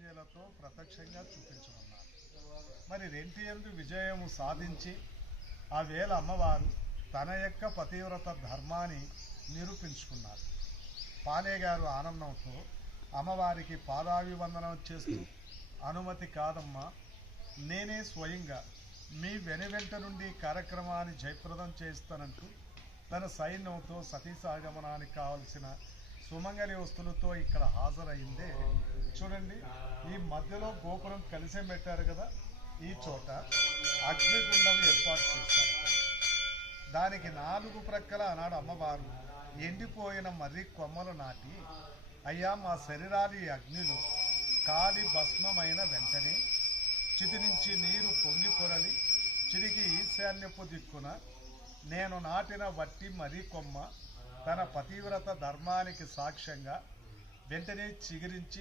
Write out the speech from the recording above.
మృత్యుంజయులతో ప్రత్యక్షంగా చూపించనున్నారు. మరి రెంటియందు విజయము సాధించి ఆ వేళ అమ్మవారు తన యొక్క పతివ్రత ధర్మాన్ని నిరూపించుకున్నారు. పాలే గారు ఆనందంతో అమ్మవారికి పాదాభివందనం చేస్తూ, అనుమతి కాదమ్మా, నేనే స్వయంగా మీ వెనువెంట నుండి కార్యక్రమాన్ని జయప్రదం చేస్తానంటూ తన సైన్యంతో సతీసాగమనానికి కావలసిన సుమంగళి వస్తువులతో ఇక్కడ హాజరైందే. చూడండి, ఈ మధ్యలో గోపురం కలిసే పెట్టారు కదా, ఈ చోట అగ్నిగుండం ఏర్పాటు చేశారు. దానికి 4 ప్రక్కల ఆనాడు అమ్మవారు ఎండిపోయిన మర్రి కొమ్మలు నాటి, అయ్యా మా శరీరాలు ఈ అగ్నిలో కాలి భస్మమైన వెంటనే చితి నుంచి నీరు పొంగి పొరలి చిరికి ఈశాన్యపు దిక్కున నేను నాటిన వట్టి మర్రి కొమ్మ తన పతివ్రత ధర్మానికి సాక్ష్యంగా వెంటనే చిగురించి